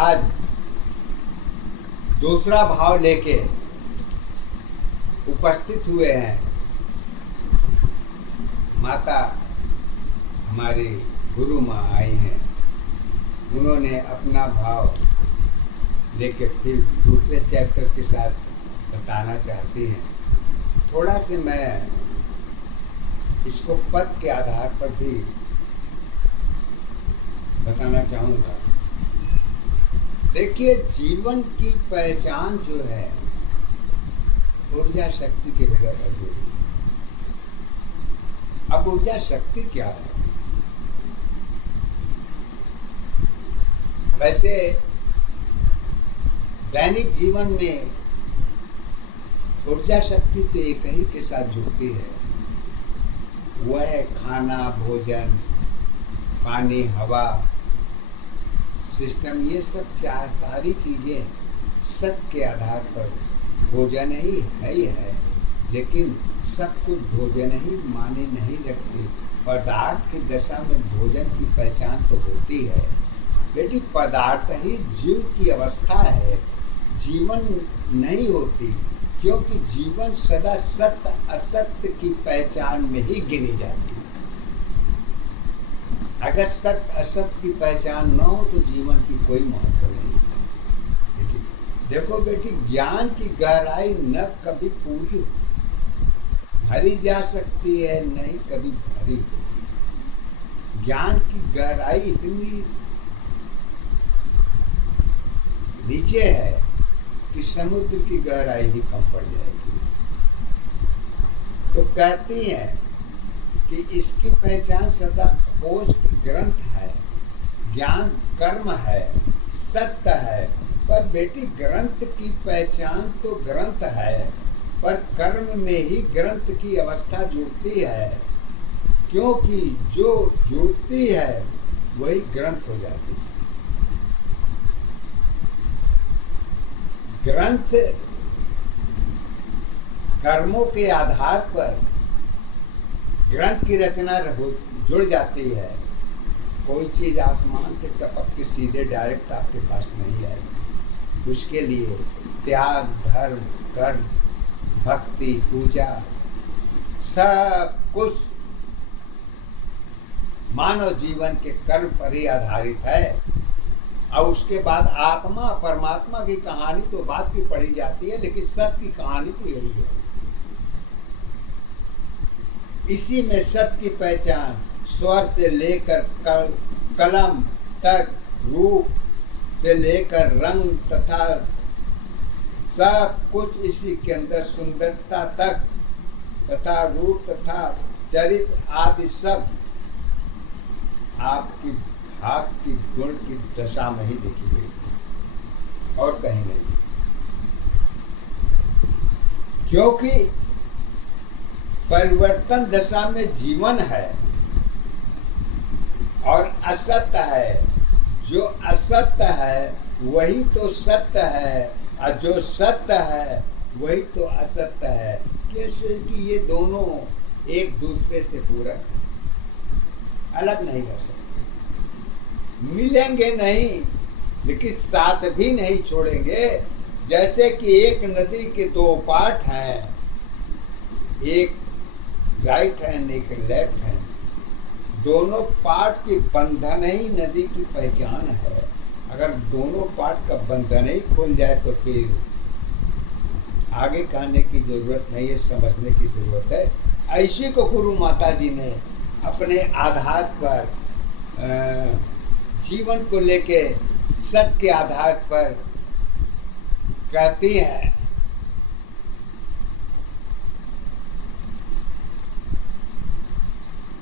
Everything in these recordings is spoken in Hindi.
आज दूसरा भाव लेके उपस्थित हुए हैं। माता हमारी गुरु माँ आई हैं, उन्होंने अपना भाव लेके फिर दूसरे चैप्टर के साथ बताना चाहती हैं। थोड़ा से मैं इसको पद के आधार पर भी बताना चाहूँगा। देखिए, जीवन की पहचान जो है ऊर्जा शक्ति के बगैर अधूरी है। अब ऊर्जा शक्ति क्या है? वैसे दैनिक जीवन में ऊर्जा शक्ति तो एक ही के साथ जुड़ती है, वह है खाना, भोजन, पानी, हवा, सिस्टम। ये सब सारी चीज़ें सत्य के आधार पर भोजन ही है, लेकिन सब कुछ भोजन ही माने नहीं रखती। पदार्थ की दशा में भोजन की पहचान तो होती है बेटी, पदार्थ ही जीव की अवस्था है, जीवन नहीं होती, क्योंकि जीवन सदा सत्य असत्य की पहचान में ही गिनी जाती है। अगर सत्य असत्य की पहचान न हो तो जीवन की कोई महत्व नहीं है। लेकिन देखो बेटी, ज्ञान की गहराई न कभी पूरी भरी जा सकती है, नहीं कभी भरी होती। ज्ञान की गहराई इतनी नीचे है कि समुद्र की गहराई भी कम पड़ जाएगी। तो कहती हैं कि इसकी पहचान सदा खोज की ग्रंथ है, ज्ञान कर्म है, सत्य है। पर बेटी, ग्रंथ की पहचान तो ग्रंथ है, पर कर्म में ही ग्रंथ की अवस्था जुड़ती है, क्योंकि जो जुड़ती है वही ग्रंथ हो जाती है। ग्रंथ कर्मों के आधार पर ग्रंथ की रचना जुड़ जाती है। कोई चीज़ आसमान से टपक के सीधे डायरेक्ट आपके पास नहीं आएगी। उसके लिए त्याग, धर्म, कर्म, भक्ति, पूजा, सब कुछ मानव जीवन के कर्म पर ही आधारित है। और उसके बाद आत्मा परमात्मा की कहानी तो बात की पढ़ी जाती है, लेकिन सत्य की कहानी तो यही है। इसी में सत्य की पहचान स्वर से लेकर कलम तक, रूप से लेकर रंग तथा सब कुछ इसी के अंदर, सुंदरता तक तथा रूप तथा चरित्र आदि सब आपकी भाग की गुण की दशा में ही देखी गई और कहीं नहीं। क्योंकि परिवर्तन दशा में जीवन है और असत्य है। जो असत्य है वही तो सत्य है, और जो सत्य है वही तो असत्य है। कैसे कि ये दोनों एक दूसरे से पूरक हैं, अलग नहीं रह सकते। मिलेंगे नहीं, लेकिन साथ भी नहीं छोड़ेंगे। जैसे कि एक नदी के दो पार्ट हैं, एक राइट हैंड एक लेफ्ट हैंड, दोनों पार्ट के बंधन ही नदी की पहचान है। अगर दोनों पार्ट का बंधन ही खुल जाए तो फिर आगे कहने की जरूरत नहीं है, समझने की जरूरत है। ऐसी को गुरु माता जी ने अपने आधार पर जीवन को लेके सत्य के आधार पर कहती हैं।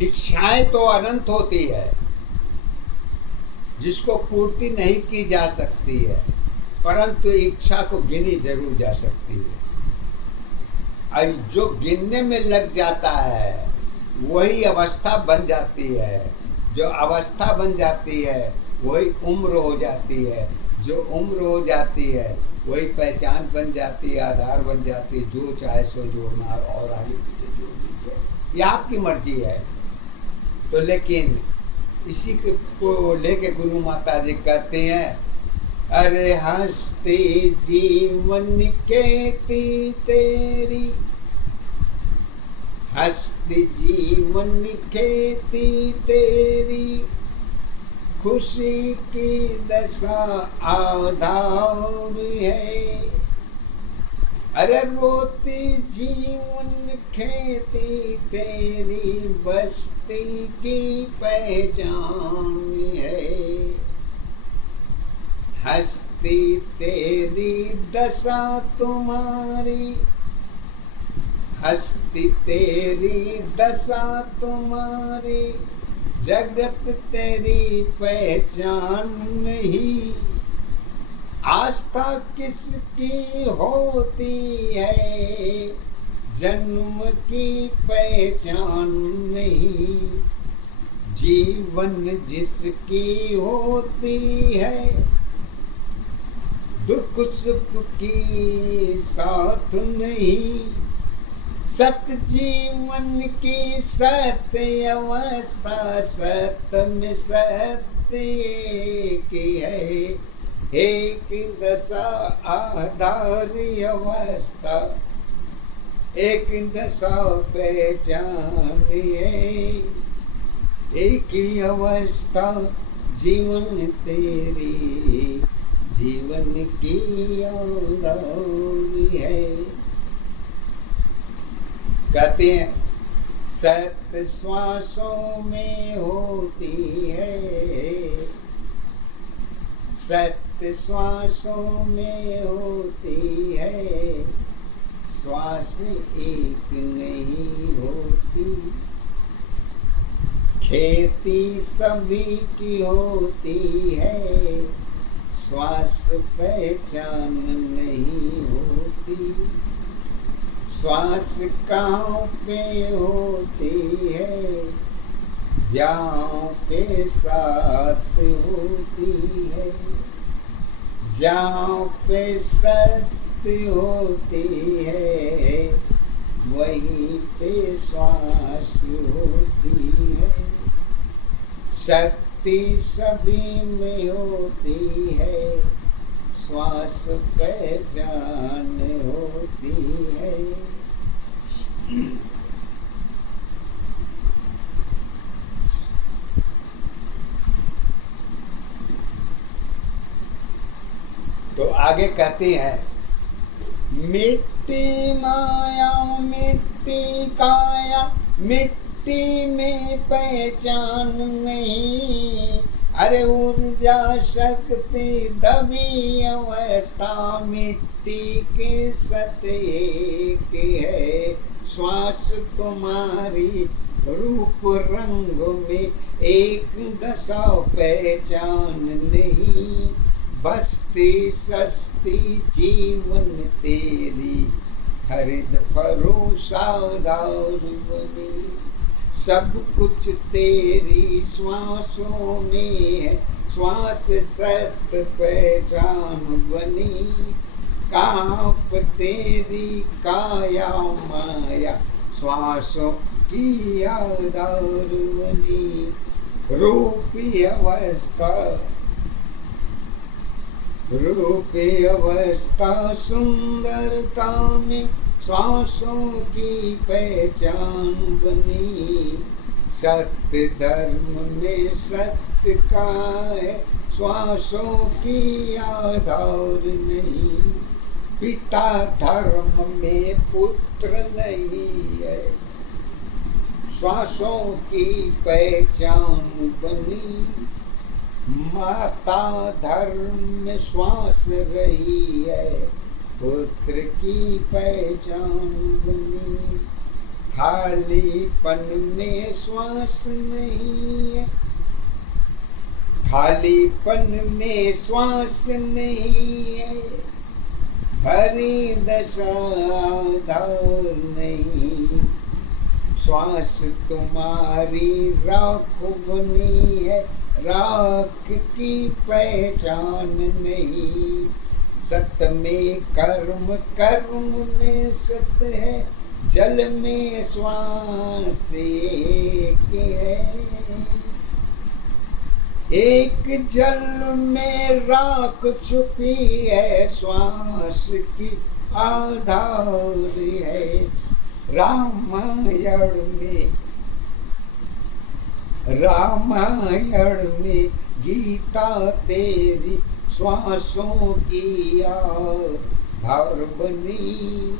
इच्छाएं तो अनंत होती है, जिसको पूर्ति नहीं की जा सकती है, परंतु इच्छा को गिनी जरूर जा सकती है। और जो गिनने में लग जाता है वही अवस्था बन जाती है। जो अवस्था बन जाती है वही उम्र हो जाती है। जो उम्र हो जाती है वही पहचान बन जाती है, आधार बन जाती है। जो चाहे सो जोड़ना और आगे पीछे जोड़ दीजिए, ये आपकी मर्जी है। तो लेकिन इसी को लेके गुरु माता जी कहते हैं अरे हंसते जीवन खेती तेरी, हंसते जीवन खेती तेरी, खुशी की दशा आधार है। अरे रोती जीवन खेती तेरी, बस्ती की पहचान है। हंसती तेरी दशा तुम्हारी, हंसती तेरी दशा तुम्हारी, जगत तेरी पहचान नहीं। आस्था किसकी होती है, जन्म की पहचान नहीं। जीवन जिसकी होती है, दुख सुख की साथ नहीं। सत्य जीवन की सत्य अवस्था, सत्य में सत्य की है। एक दशा आधार अवस्था, एक दशा पहचान है। एक ही अवस्था जीवन तेरी, जीवन की आधार है। कहते हैं सत्य श्वासों में होती है, सत्य श्वासों में होती है, श्वास एक नहीं होती। खेती सभी की होती है, श्वास पहचान नहीं होती। श्वास कहाँ पे होती है, जहाँ पे साथ होती है, जहाँ पे सत्य होती है, वहीं पे श्वास होती है। शक्ति सभी में होती है, श्वास पहचान होती है। तो आगे कहते हैं मिट्टी माया मिट्टी काया, मिट्टी में पहचान नहीं। अरे ऊर्जा शक्ति दबी अवस्था, मिट्टी के सत्य के है। श्वास तुम्हारी रूप रंग में एक दशा पहचान नहीं। बस्ती सस्ती जीवन तेरी, खरीद फरोशा दार बनी। सब कुछ तेरी श्वासों में है, श्वास सत्य पहचान बनी। कांप तेरी काया माया, श्वासों की आधार बनी। रूपी अवस्था, रूपी अवस्था सुंदरता में, श्वासों की पहचान बनी। सत्य धर्म में सत्य का है, श्वासों की आधार नहीं। पिता धर्म में पुत्र नहीं है, श्वासों की पहचान बनी। माता धर्म में श्वास रही है, पुत्र की पहचान बनी। खालीपन में श्वास नहीं है, खालीपन में श्वास नहीं है। भरी दशा आधार नहीं, श्वास तुम्हारी राख बनी है, राख की पहचान नहीं। सत्य में कर्म, कर्म में सत्य है, जल में श्वास एक है। एक जल में राख छुपी है, श्वास की आधार है। रामायण में गीता तेरी श्वासों की आधार बनी।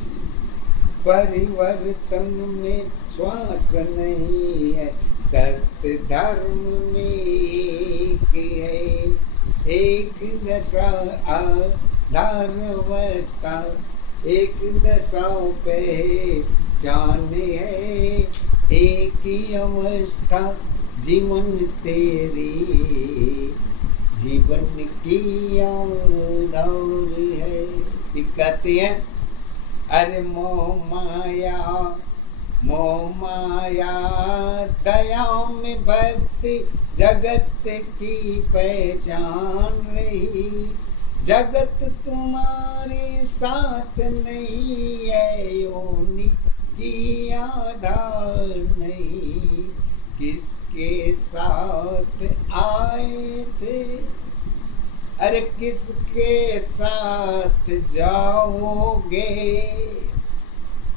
परिवर्तन में श्वास नहीं है, सत्य धर्म में एक है। एक दशा आधार अवस्था, एक दशा पहचान है। एक ही अवस्था जीवन तेरी, जीवन की आधार है। कहते हैं अरे मोह माया दया में भक्ति जगत की पहचान रही। जगत तुम्हारे साथ नहीं है, योनि की आधार नहीं। किसके साथ आए थे, अरे किसके साथ जाओगे।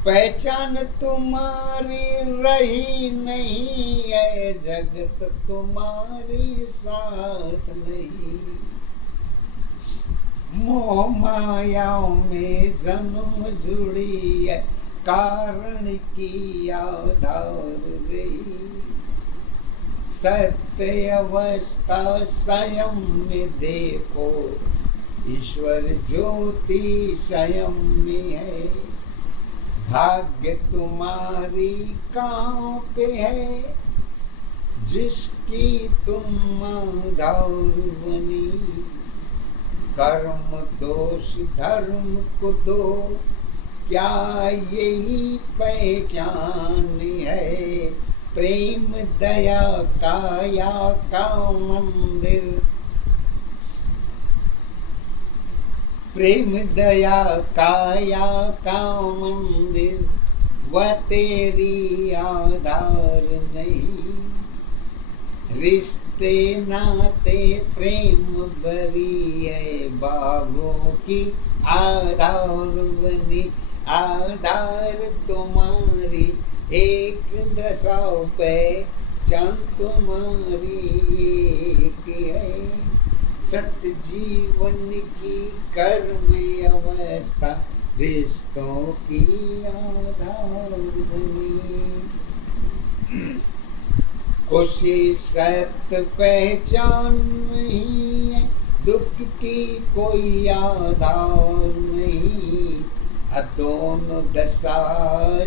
पहचान तुम्हारी रही नहीं है, जगत तुम्हारी साथ नहीं। मोह माया में जन्म जुड़ी है, कारण की आधार रही। सत्य अवस्था स्वयं में देखो, ईश्वर ज्योति स्वयं में है। भाग्य तुम्हारी कहाँ पे है, जिसकी तुम आधार बनी। कर्म दोष धर्म को दो, क्या यही पहचान है। प्रेम दया काया का मंदिर, प्रेम दया काया का मंदिर, वह तेरी आधार नहीं। रिश्ते नाते प्रेम भरी है, बागों की आधार बनी। आधार तुम्हारी एक दशा पे, चांद तुम्हारी एक है। सत्य जीवन की कर्म अवस्था, रिश्तों की आधार बनी। खुशी सत्य पहचान नहीं है, दुख की कोई आधार नहीं। दोनों दशा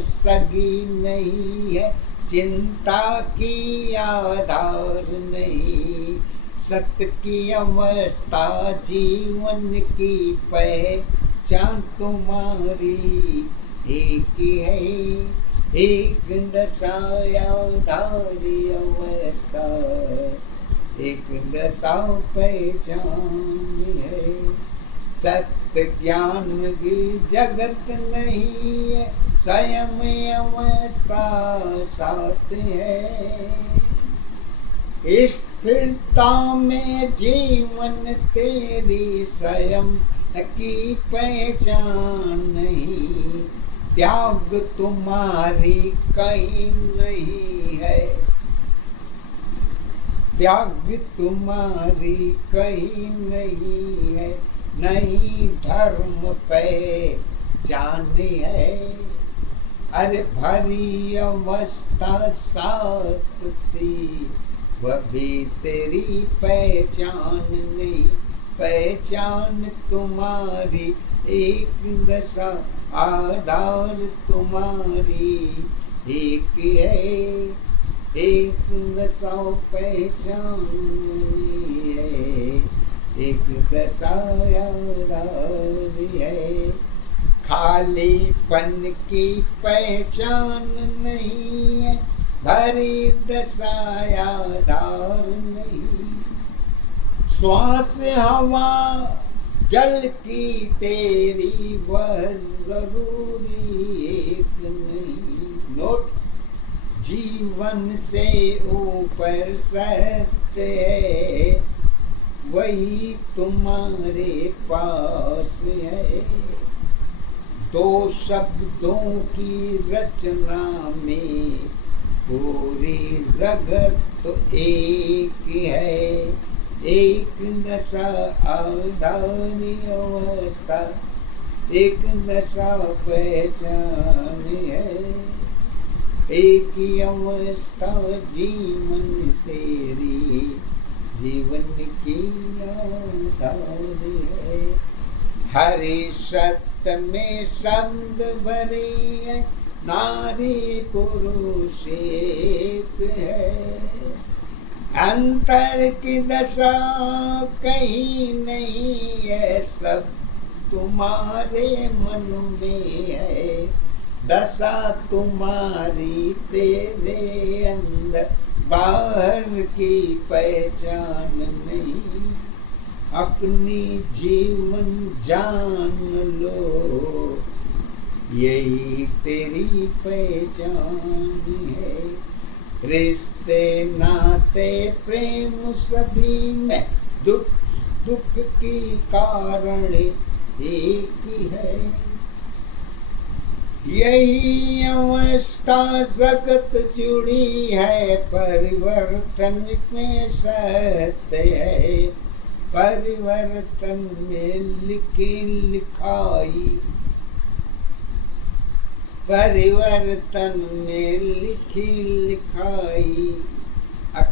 सगी नहीं है, चिंता की आधार नहीं। सत्य की अवस्था जीवन की पहचान तुम्हारी एक है। एक दशा आधारी अवस्था, एक दशा पहचान है। सत्य ज्ञान की जगत नहीं है, स्वयं अवस्था साथ है। स्थिरता में जीवन तेरी स्वयं की पहचान नहीं। त्याग तुम्हारी कहीं नहीं है, त्याग तुम्हारी कहीं नहीं है। नहीं धर्म पे जाने है, अरे भरी अवस्था साथ थी, वह भी तेरी पहचान नहीं। पहचान तुम्हारी एक दशा, आधार तुम्हारी एक है। एक दशा पहचान है, एक दशा आधार है। खालीपन की पहचान नहीं है, भरी दशा आधार नहीं। श्वास हवा जल की तेरी वह जरूरी एक नहीं। नोट जीवन से ऊपर सत्य सत्य है वही तुम्हारे पास है। दो शब्दों की रचना में पूरी जगत तो एक है। एक दशा आधार अवस्था, एक दशा पहचान है। एक ही अवस्था जीवन तेरी, जीवन की आधार है। हरे सत्य में शब्द भरे है, नारी पुरुष एक है। अंतर की दशा कहीं नहीं है, सब तुम्हारे मन में है। दशा तुम्हारी तेरे अंदर, बाहर की पहचान नहीं। अपनी जीवन जान लो, यही तेरी पहचान है। रिश्ते नाते प्रेम सभी में दुख दुख की कारण एक ही है। यही अवस्था जगत जुड़ी है, परिवर्तन में सत्य है। परिवर्तन में लिखी लिखाई, परिवर्तन में लिखी लिखाई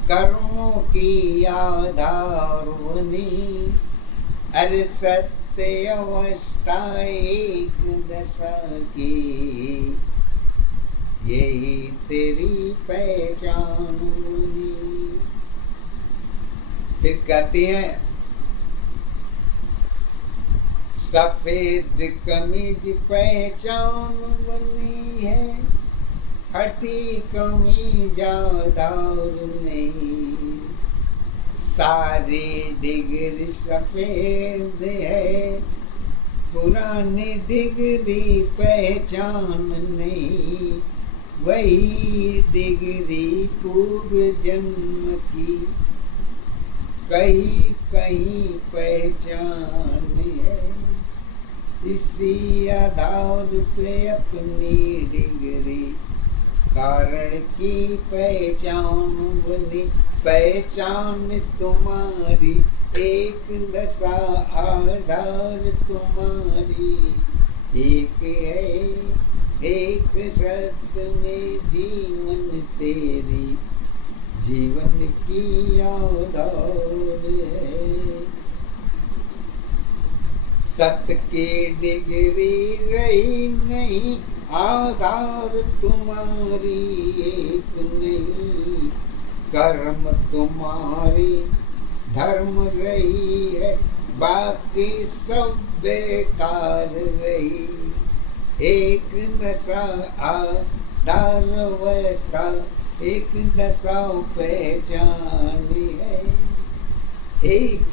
कर्मों की आधार बनी। अरे सत्य अवस्था एक दशा की, यही तेरी पहचान बनी। फिर कहते हैं सफेद कमीज पहचान बनी है, फटी कमीज आधार नहीं। सारी डिग्री सफेद है, पुरानी डिग्री पहचान नहीं। वही डिग्री पूर्व जन्म की कहीं कहीं पहचान है। इसी आधार पे अपनी डिग्री कारण की पहचान बनी। पहचान तुम्हारी एक दशा, आधार तुम्हारी एक है। एक सत्य में जीवन तेरी, जीवन की आधार है। सत्य की डिग्री रही नहीं, आधार तुम्हारी एक नहीं। कर्म तुम्हारी धर्म रही है, बाकी सब बेकार रही। एक दशा आधार अवस्था, एक दशा पहचान है। एक